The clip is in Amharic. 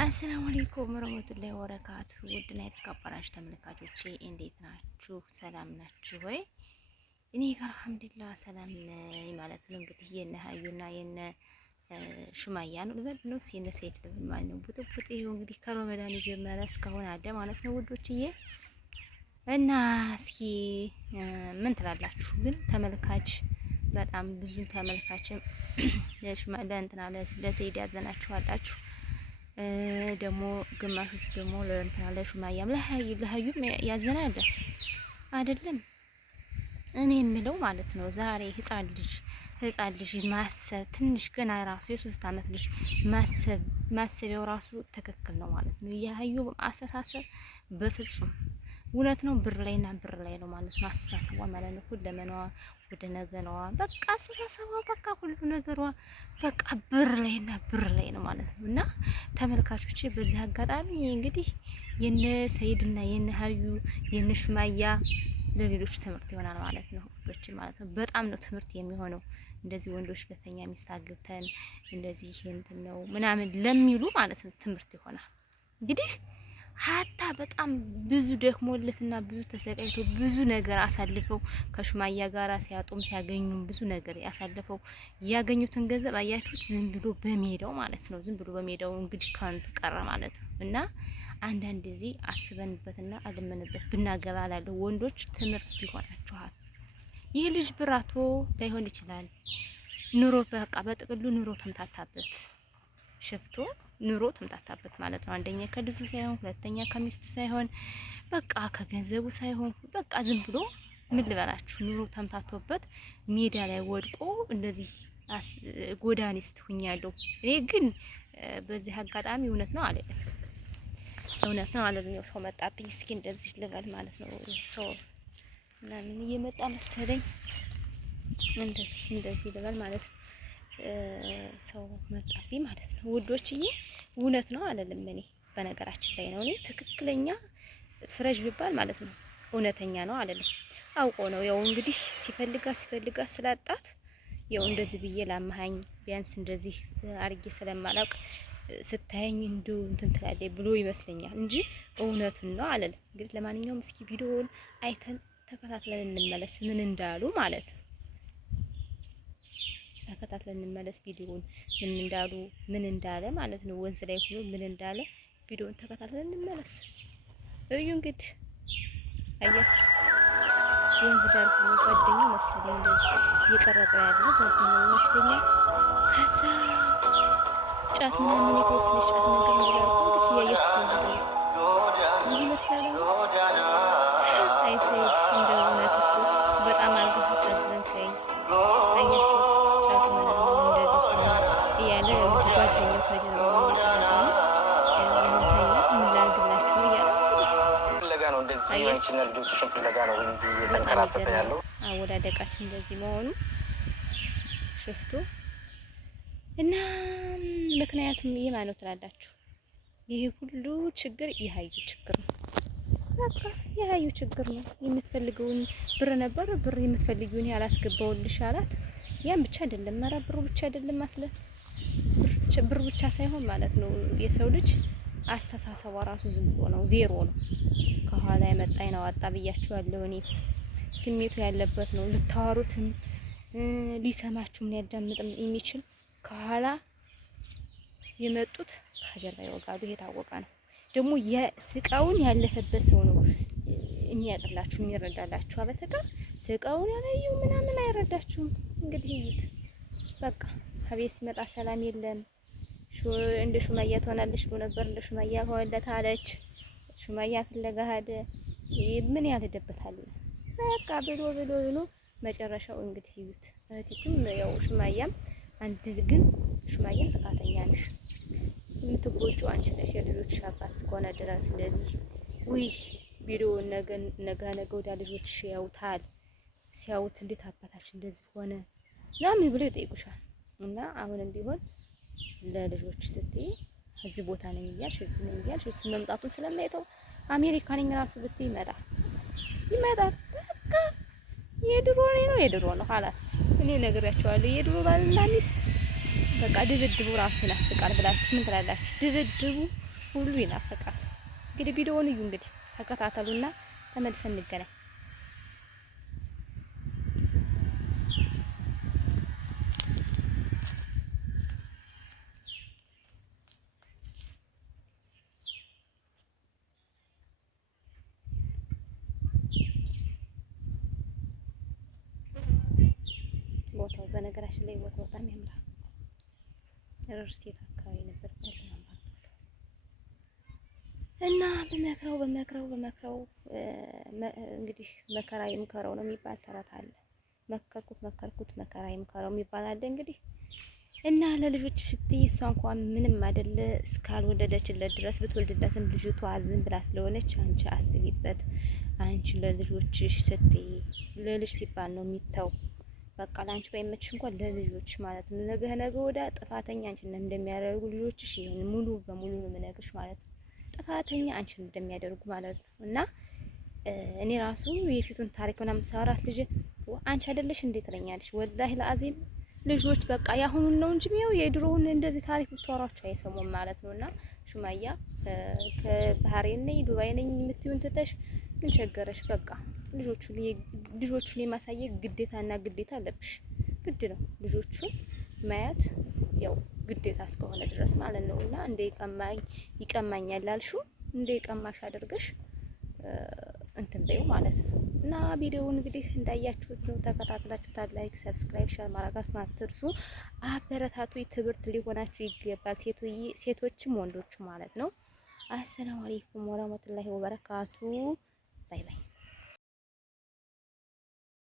አሰላሙ አለይኩም ወራህመቱላሂ ወበረካቱ። ውድና የተከበራችሁ ተመልካቾቼ እንዴት ናችሁ? ሰላም ናችሁ ወይ? እኔ ጋር አልሐምዱሊላህ ሰላም ነኝ ማለት ነው። እንግዲህ የነ ሀዩና የነ ሹማያ ነው ልበል ነው የነ ሰይድ ልበል ማለት ነው። ቡጥቡጥ ይኸው እንግዲህ ከረመዳን የጀመረ እስካሁን አለ ማለት ነው ውዶችዬ። እና እስኪ ምን ትላላችሁ ግን ተመልካች በጣም ብዙ ተመልካችም ለእንትና ለሰይድ ያዘናችሁ አላችሁ ደግሞ ግማሾች ደግሞ ለእንትና ለሹማያም ለሀዩም ያዘናል አይደለም። እኔ የምለው ማለት ነው ዛሬ ህፃን ልጅ ማሰብ ትንሽ ገና ራሱ የ3 አመት ልጅ ማሰቢያው ራሱ ትክክል ነው ማለት ነው። የሀዩ አስተሳሰብ በፍጹም እውነት ነው። ብር ላይ ነው ማለት ነው አስተሳሰቧ ማለት ነው። ሁለመናዋ ወደ ነገሯ በቃ አስተሳሰቧ በቃ ሁሉ ነገሯ በቃ ብር ላይ ነው ማለት ነው። እና ተመልካቾች በዚህ አጋጣሚ እንግዲህ የነ ሰይድና የነ ሀዩ የነ ሹማያ ለሌሎች ትምህርት ይሆናል ማለት ነው። ወንዶች ማለት ነው በጣም ነው ትምህርት የሚሆነው። እንደዚህ ወንዶች ለተኛ ሚስት አግብተን እንደዚህ እንትን ነው ምናምን ለሚሉ ማለት ነው ትምህርት ይሆናል። እንግዲህ ሀታ በጣም ብዙ ደክሞለትና ብዙ ተሰቃይቶ ብዙ ነገር አሳልፈው ከሹማያ ጋራ ሲያጡም ሲያገኙም ብዙ ነገር ያሳልፈው ያገኙትን ገንዘብ አያችሁት ዝም ብሎ በሜዳው ማለት ነው። ዝም ብሎ በሜዳው እንግዲህ ካንቱ ቀረ ማለት ነው። እና አንዳንድ ጊዜ አስበንበትና አልመንበት ብናገባ ላለው ወንዶች ትምህርት ይሆናችኋል። ይህ ልጅ ብራቶ ላይሆን ይችላል። ኑሮ በቃ በጥቅሉ ኑሮ ተምታታበት ሽፍቶ ኑሮ ተምታታበት ማለት ነው። አንደኛ ከልጁ ሳይሆን ሁለተኛ ከሚስቱ ሳይሆን በቃ ከገንዘቡ ሳይሆን በቃ ዝም ብሎ ምን ልበላችሁ ኑሮ ተምታቶበት ሜዳ ላይ ወድቆ እንደዚህ ጎዳኒስት ሁኛለሁ። እኔ ግን በዚህ አጋጣሚ እውነት ነው አይደለም ሰው መጣብኝ እስኪ እንደዚህ ልበል ማለት ነው። ሰው ምናምን እየመጣ መሰለኝ እንደዚህ ልበል ማለት ነው። ሰው መጣብኝ ማለት ነው ውዶችዬ። እውነት ነው አይደለም። እኔ በነገራችን ላይ ነው እኔ ትክክለኛ ፍረጅ ቢባል ማለት ነው እውነተኛ ነው አይደለም። አውቆ ነው ያው እንግዲህ ሲፈልጋ ስላጣት ያው እንደዚህ ብዬ ላማሃኝ ቢያንስ እንደዚህ አርጌ ስለማላውቅ ስታየኝ እንደው እንትን ትላለች ብሎ ይመስለኛል እንጂ እውነቱን ነው አይደለም። እንግዲህ ለማንኛውም እስኪ ቪዲዮውን አይተን ተከታትለን እንመለስ ምን እንዳሉ ማለት ነው። ተከታትለን እንመለስ ቪዲዮውን ምን እንዳሉ ምን እንዳለ ማለት ነው። ወንዝ ላይ ሆኖ ምን እንዳለ ቪዲዮውን ተከታትለን እንመለስ። እዩ እንግዲህ አያችሁ ወንዝ ዳር ሆኖ ጓደኛው መሰለኝ እንደዚህ እየቀረጸው ያለው ጓደኛው ይመስለኛል። ከዛ ጫት ምናምን የተወሰነች ጫት ነገር ይላል እንግዲህ እያያችሁ ነው ይህ ይመስላል። አይሰይድ እንደው እውነት እኮ በጣም አልገህ አሳዘንከኝ። አያችሁ ጫት ምናምን እንደዚህ እያለ ጓደኛው ከጀርባው እየቀረጸ ነው እንታይና ምን ላድርግላችሁ እያለ ፍለጋ ነው እንደዚህ አንቺና ልጆችሽን ፍለጋ ነው እንጂ እየተንከራተተ ያለው አወዳደቃችን እንደዚህ መሆኑ ሽፍቱ እና ምክንያቱም የማን ነው ትላላችሁ? ይሄ ሁሉ ችግር የሀዩ ችግር ነው። በቃ የሀዩ ችግር ነው። የምትፈልገውን ብር ነበር ብር የምትፈልጊውን ያላስገባውልሽ አላት። ያን ብቻ አይደለም ማራ ብሩ ብቻ አይደለም ማስለ ብር ብቻ ሳይሆን ማለት ነው የሰው ልጅ አስተሳሰቧ ራሱ ዝም ብሎ ነው ዜሮ ነው። ከኋላ የመጣኝ ነው አጣ ብያችኋለሁ እኔ ስሜቱ ያለበት ነው። ልታወሩትም ሊሰማችሁም ሊያዳምጥም የሚችል ከኋላ የመጡት ከጀርባ ይወጋሉ። ይሄ ታወቀ ነው። ደግሞ የስቃውን ያለፈበት ሰው ነው የሚያቀላችሁ የሚረዳላችሁ። አበተካ ስቃውን ያላየው ምናምን አይረዳችሁም። እንግዲህ እዩት በቃ ከቤት ሲመጣ ሰላም የለም። እንደ ሹማያ ትሆናለች ብሎ ነበር። እንደ ሹማያ ሆነለት አለች። ሹማያ ፍለጋ ሄደ። ምን ያልሄደበታል በቃ ብሎ መጨረሻው እንግዲህ እዩት። እህቲቱም ያው ሹማያም አንድ ግን ሹማያ ጥፋተኛ ነሽ። የምትጎጂው አንቺ ነሽ የልጆች አባት እስከሆነ ድረስ እንደዚህ ውይ ቪዲዮ ነገ ወዲያ ልጆችሽ ያውታል። ሲያውት እንዴት አባታችን እንደዚህ ሆነ ምናምን ብሎ ይጠይቁሻል። እና አሁንም ቢሆን ለልጆች ስትይ እዚህ ቦታ ነኝ እያልሽ እዚህ ነኝ እያልሽ እሱ መምጣቱን ስለማይተው አሜሪካ ነኝ ራሱ ብትይ ይመጣል። በቃ የድሮ ነው ሀላስ እኔ ነግሬያቸዋለሁ። የድሮ ባልና ሚስት በቃ ድብድቡ ራሱ ይናፍቃል ብላችሁ ምን ትላላችሁ? ድብድቡ ሁሉ ይናፈቃል። እንግዲህ ቪዲዮውን እዩ፣ እንግዲህ ተከታተሉና ተመልሰን እንገናኝ። ቦታው በነገራችን ላይ ቦታው በጣም ያምራል። ሪልስቴት አካባቢ ነበር እና በመክረው እንግዲህ መከራ ይምከረው ነው የሚባል ተረት አለ። መከርኩት መከራ ይምከረው የሚባል አለ እንግዲህ እና ለልጆች ስትይ እሷ እንኳን ምንም አይደለ እስካልወለደችለት ድረስ ብትወልድለትም ልጅቷ ዝም ብላ ስለሆነች አንቺ አስቢበት። አንቺ ለልጆችሽ ስትይ ለልጅ ሲባል ነው የሚተው። በቃ ላንቺ ባይመችሽ እንኳን ለልጆች ማለት ነው። ነገ ወዲያ ጥፋተኛ አንቺን እንደሚያደርጉ ልጆችሽ ይሄን ሙሉ በሙሉ ነው የምነግርሽ ማለት ነው። ጥፋተኛ አንቺን እንደሚያደርጉ ማለት ነው። እና እኔ ራሱ የፊቱን ታሪክ ምናምን ሳወራት ልጅ አንቺ አይደለሽ እንዴት ትለኛለሽ። ወላሂ ለአዚም ልጆች በቃ ያሁኑን ነው እንጂ የሚያው የድሮውን እንደዚህ ታሪክ ብታወራቸው አይሰሙም ማለት ነው። እና ሹማያ ከባህሬን ነኝ ዱባይ ነኝ የምትይውን ትተሽ ምን ቸገረሽ? በቃ ልጆቹን የማሳየት ግዴታና ግዴታ አለብሽ። ግድ ነው ልጆቹን ማየት ያው ግዴታ እስከሆነ ድረስ ማለት ነው። እና እንደ ይቀማኛል ላልሽው እንደ ይቀማሽ አድርገሽ እንትን በይው ማለት ነው። እና ቪዲዮውን እንግዲህ እንዳያችሁት ነው፣ ተከታትላችሁታል። ላይክ፣ ሰብስክራይብ፣ ሼር ማድረጋችሁን አትርሱ። አበረታቱ። ትምህርት ሊሆናችሁ ይገባል፣ ሴቶችም ወንዶች ማለት ነው። አሰላሙ አለይኩም ወራህመቱላሂ ወበረካቱ። ባይ ባይ።